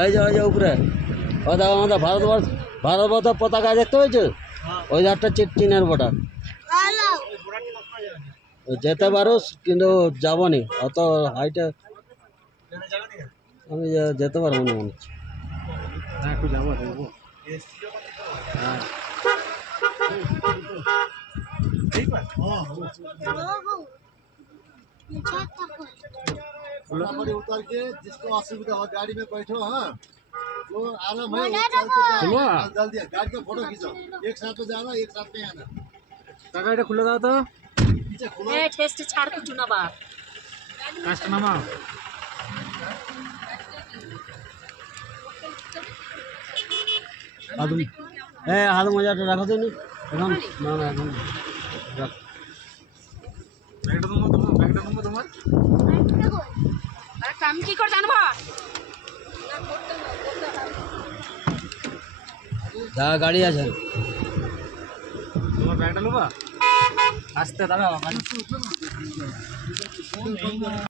ওই যে উপরে ওই দেখো আমাদের ভারতবর্ষ পতাকা দেখতে পেয়েছো? ওই ধারটা চীনের বর্ডার। যেতে পারো কিন্তু যাবনি অত হাইটে, আমি যেতে পারবো না মনে হচ্ছে। একটু যাবো দেখবো। उतर के जिसको असुविधा हो गाड़ी में बैठो। हाँ वो आराम है, जल्दी गाड़ी का फोटो खींचो, एक साथ में जाना एक साथ में आना। টাকাটা খুলে দাও তো। नीचे खुलो। ए टेस्ट ছাড় কিছু না বা কাজটা নামাও। হাত মোজাটা রাখো তো এখন, না এখন রাখ। ব্যাগটা তোমার আরে কাম কি করে জানবা? যা গাড়ি আছে তোমার ব্যাগটা লোবা। আসতে দাঁড়াও।